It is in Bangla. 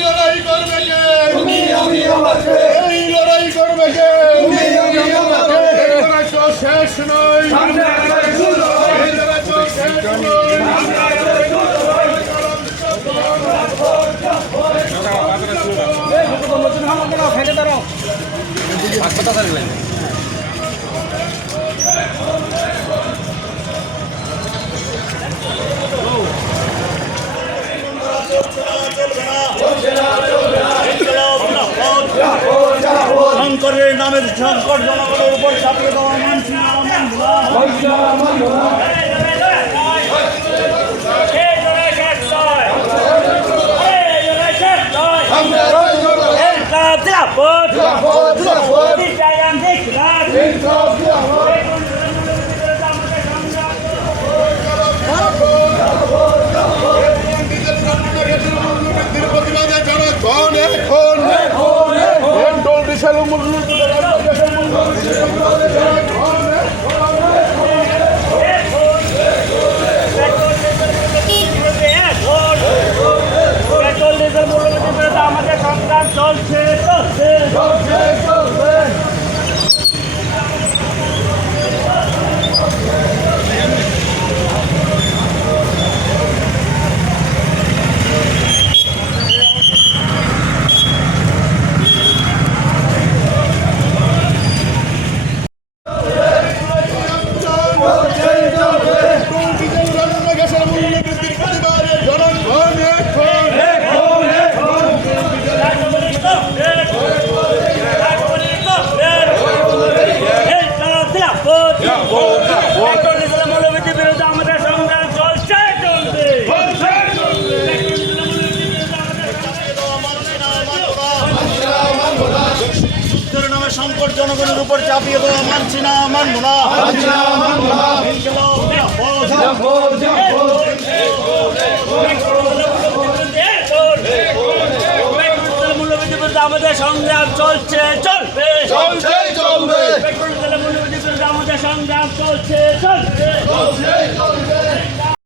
লড়াই করবে কে? তুমি আমি আমাকে। এই লড়াই করবে কে? তুমি আমি আমাকে। এই লড়াই তো শেষ নয়, সামনে আগামী শুরু হয়। এই লড়াই তো শেষ নয়। সামনে আগামী শুরু হয়। শঙ্করের নামে শঙ্কর জনগণের উপর চাপিয়ে দেওয়া মানছি না, মানব না। প্রতিবাদে জনগণ এখন পেট্রোল ডিজেল মূল্য পেট্রোল ডিজেল মূল্যবৃদ্ধির বিরুদ্ধে আমাদের সংগ্রাম চলছে গ্যাসের মূল্য বৃদ্ধির প্রতিবাদে জনগণ এখন মূল্যবৃদ্ধির বিরুদ্ধে আমাদের সংগ্রাম চলছে যুদ্ধের নামে সংকট জনগণের উপর চাপিয়ে দেওয়া মানছি না, মানব না। মূল্যবৃদ্ধির বিরুদ্ধে আমাদের সংগ্রাম চলবে পেট্রোল মূল্যবৃদ্ধির বিরুদ্ধে আমাদের সংগ্রাম চলছে